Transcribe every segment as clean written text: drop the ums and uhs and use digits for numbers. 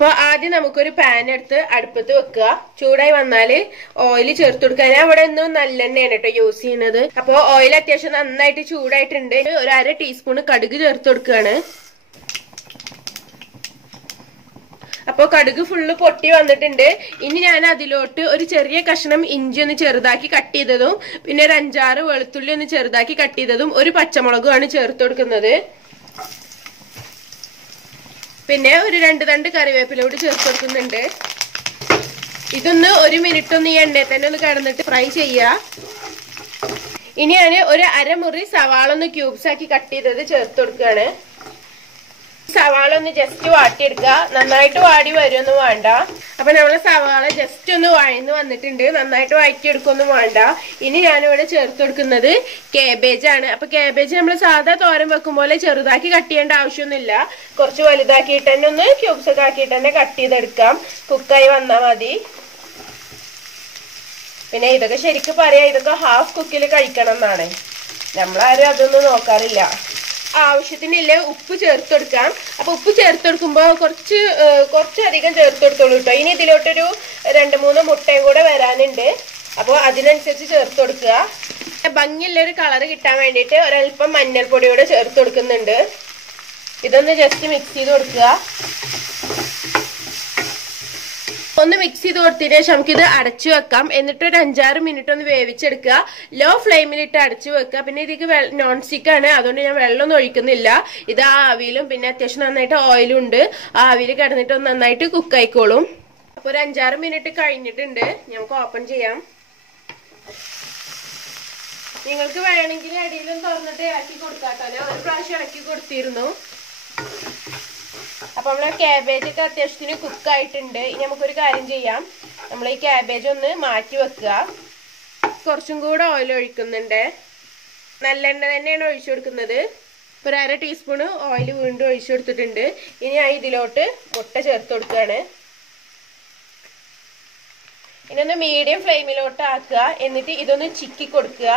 അപ്പോൾ ആദ്യം നമുക്കൊരു പാൻ എടുത്ത് അടുപ്പത്ത് വെക്കുക. ചൂടായി വന്നാൽ ഓയിൽ ചേർത്ത് കൊടുക്കുക. ഞാൻ ഇവിടെ ഒന്നും നല്ലെണ്ണയാണ് കേട്ടോ യൂസ് ചെയ്യുന്നത്. അപ്പോൾ ഓയിൽ അത്യാവശ്യം നന്നായിട്ട് ചൂടായിട്ടുണ്ട്. ഒരു 1/2 ടീസ്പൂൺ കടുക് ചേർത്ത് കൊടുക്കുകയാണ്. അപ്പോൾ കടുക് ഫുള്ള് പൊട്ടി വന്നിട്ടുണ്ട്. ഇനി ഞാൻ അതിലോട്ട് ഒരു ചെറിയ കഷ്ണം ഇഞ്ചി ഒന്ന് ചെറുതാക്കി കട്ട് ചെയ്തതും പിന്നെ ഒരു 5-6 വെളുത്തുള്ളി ഒന്ന് ചെറുതാക്കി കട്ട് ചെയ്തതും ഒരു പച്ചമുളകുമാണ് ചേർത്ത് കൊടുക്കുന്നത്. പിന്നെ ഒരു 2 തണ്ട് കറിവേപ്പിലോട്ട് ചേർത്ത് കൊടുക്കുന്നുണ്ട്. ഇതൊന്ന് 1 മിനിറ്റ് ഒന്ന് ഈ എണ്ണയിൽ തന്നെ ഒന്ന് കിടന്നിട്ട് ഫ്രൈ ചെയ്യുക. ഇനി ഞാൻ ഒരു 1/2 മുറി സവാള ഒന്ന് ക്യൂബ്സ് ആക്കി കട്ട് ചെയ്തത് ചേർത്ത് കൊടുക്കുകയാണ്. സവാള ഒന്ന് ജസ്റ്റ് വാട്ടിയെടുക്കുക. നന്നായിട്ട് വാടി വരുമൊന്നും വേണ്ട. അപ്പൊ നമ്മള് സവാള ജസ്റ്റ് ഒന്ന് വഴന്ന് വന്നിട്ടുണ്ട്. നന്നായിട്ട് വഴറ്റിയെടുക്കൊന്നും വേണ്ട. ഇനി ഞാനിവിടെ ചേർത്ത് കൊടുക്കുന്നത് കാബേജ് ആണ്. അപ്പൊ കാബേജ് നമ്മൾ സാധാ തോരൻ വെക്കും പോലെ ചെറുതാക്കി കട്ട് ചെയ്യേണ്ട ആവശ്യമൊന്നുമില്ല. കുറച്ച് വലുതാക്കിയിട്ട് തന്നെ ഒന്ന് ക്യൂബ്സ് ഒക്കെ ആക്കിയിട്ട് തന്നെ കട്ട് ചെയ്തെടുക്കാം. കുക്കായി വന്നാൽ മതി. പിന്നെ ഇതൊക്കെ ശരിക്കും പറയാം, ഇതൊക്കെ ഹാഫ് കുക്കിൽ കഴിക്കണം എന്നാണ്. നമ്മളാരും അതൊന്നും നോക്കാറില്ല. ആവശ്യത്തിനില്ല ഉപ്പ് ചേർത്ത് കൊടുക്കാം. അപ്പൊ ഉപ്പ് ചേർത്ത് കൊടുക്കുമ്പോൾ കുറച്ചധികം ചേർത്ത് കൊടുത്തോളൂ കേട്ടോ. ഇനി ഇതിലോട്ടൊരു 2-3 മുട്ടയും കൂടെ വരാനുണ്ട്. അപ്പോൾ അതിനനുസരിച്ച് ചേർത്ത് കൊടുക്കുക. ഭംഗിയുള്ളൊരു കളർ കിട്ടാൻ വേണ്ടിയിട്ട് ഒരൽപ്പം മഞ്ഞൾപ്പൊടിയോടെ ചേർത്ത് കൊടുക്കുന്നുണ്ട്. ഇതൊന്ന് ജസ്റ്റ് മിക്സ് ചെയ്ത് കൊടുക്കുക. ഒന്ന് മിക്സ് ചെയ്ത് കൊടുത്തതിന് ശേഷം നമുക്കിത് അടച്ചു വെക്കാം. എന്നിട്ട് ഒരു 5-6 മിനിറ്റ് ഒന്ന് വേവിച്ചെടുക്കുക. ലോ ഫ്ലെയിമിലിട്ട് അടച്ചു വെക്കുക. പിന്നെ ഇതിക്ക് നോൺ സ്റ്റിക്ക് ആണ്, അതുകൊണ്ട് ഞാൻ വെള്ളമൊന്നും ഒഴിക്കുന്നില്ല. ഇത് ആ ആവിയിലും പിന്നെ അത്യാവശ്യം നന്നായിട്ട് ഓയിലും ഉണ്ട്. ആ ആവിയിൽ കിടന്നിട്ട് ഒന്ന് നന്നായിട്ട് കുക്ക് ആയിക്കോളും. അപ്പൊ ഒരു 5-6 മിനിറ്റ് കഴിഞ്ഞിട്ടുണ്ട്. നമുക്ക് ഓപ്പൺ ചെയ്യാം. നിങ്ങൾക്ക് വേണമെങ്കിൽ അടിയിലും തുറന്നിട്ട് ഇളക്കി കൊടുക്കാട്ടോ. ഞാൻ ഒരു പ്രാവശ്യം ഇളക്കി കൊടുത്തിരുന്നു. അപ്പൊ നമ്മളെ ക്യാബേജ് ഒക്കെ അത്യാവശ്യത്തിന് കുക്കായിട്ടുണ്ട്. ഇനി നമുക്കൊരു കാര്യം ചെയ്യാം. നമ്മൾ ഈ ക്യാബേജ് ഒന്ന് മാറ്റി വെക്കുക. കുറച്ചും കൂടെ ഓയിൽ ഒഴിക്കുന്നുണ്ട്. നല്ലെണ്ണ തന്നെയാണ് ഒഴിച്ചു കൊടുക്കുന്നത്. ഒരു 1/2 ടീസ്പൂൺ ഓയിൽ വീണ്ടും ഒഴിച്ചു കൊടുത്തിട്ടുണ്ട്. ഇനി ഞാൻ ഇതിലോട്ട് മുട്ട ചേർത്ത് കൊടുക്കുകയാണ്. ഇനി ഒന്ന് മീഡിയം ഫ്ലെയിമിലോട്ട് ആക്കുക. എന്നിട്ട് ഇതൊന്ന് ചിക്കി കൊടുക്കുക.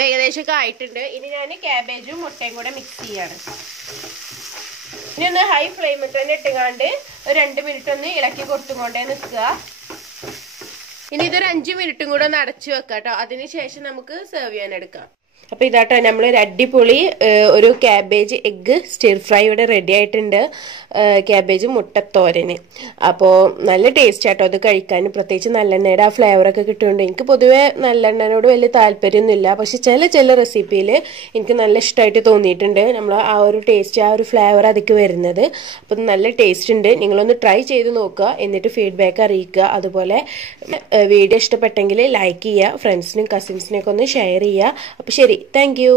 ഏകദേശമൊക്കെ ആയിട്ടുണ്ട്. ഇനി ഞാൻ ക്യാബേജും മുട്ടയും കൂടെ മിക്സ് ചെയ്യാണ്. ഇനി ഒന്ന് ഹൈ ഫ്ലെയിമിൽ തന്നെ ഇട്ടുകൊണ്ട് ഒരു 2 മിനിറ്റ് ഒന്ന് ഇളക്കി കൊടുത്തുകൊണ്ടേ നിൽക്കുക. ഇനി ഇതൊരു 5 മിനിറ്റും കൂടെ ഒന്ന് അടച്ചു വെക്കാം കേട്ടോ. അതിനുശേഷം നമുക്ക് സെർവ് ചെയ്യാൻ എടുക്കാം. അപ്പൊ ഇതാട്ടോ നമ്മളൊരു അടിപൊളി ഒരു ക്യാബേജ് എഗ്ഗ് സ്റ്റിർ ഫ്രൈ ഇവിടെ റെഡി ആയിട്ടുണ്ട്. ക്യാബേജ് മുട്ടത്തോരന്. അപ്പോൾ നല്ല ടേസ്റ്റ് ആട്ടോ അത് കഴിക്കാൻ. പ്രത്യേകിച്ച് നല്ലെണ്ണയുടെ ആ ഫ്ലേവറൊക്കെ കിട്ടുന്നുണ്ട്. എനിക്ക് പൊതുവേ നല്ലെണ്ണനോട് വലിയ താല്പര്യമൊന്നുമില്ല. പക്ഷെ ചില റെസിപ്പിയിൽ എനിക്ക് നല്ല ഇഷ്ടമായിട്ട് തോന്നിയിട്ടുണ്ട്. നമ്മൾ ആ ഒരു ടേസ്റ്റ് ആ ഒരു ഫ്ലേവർ അതിക്ക് വരുന്നത്. അപ്പം നല്ല ടേസ്റ്റ് ഉണ്ട്. നിങ്ങളൊന്ന് ട്രൈ ചെയ്ത് നോക്കുക. എന്നിട്ട് ഫീഡ്ബാക്ക് അറിയിക്കുക. അതുപോലെ വീഡിയോ ഇഷ്ടപ്പെട്ടെങ്കിൽ ലൈക്ക് ചെയ്യുക. ഫ്രണ്ട്സിനും കസിൻസിനൊക്കെ ഒന്ന് ഷെയർ ചെയ്യുക. അപ്പോൾ ശരി, താങ്ക് യു.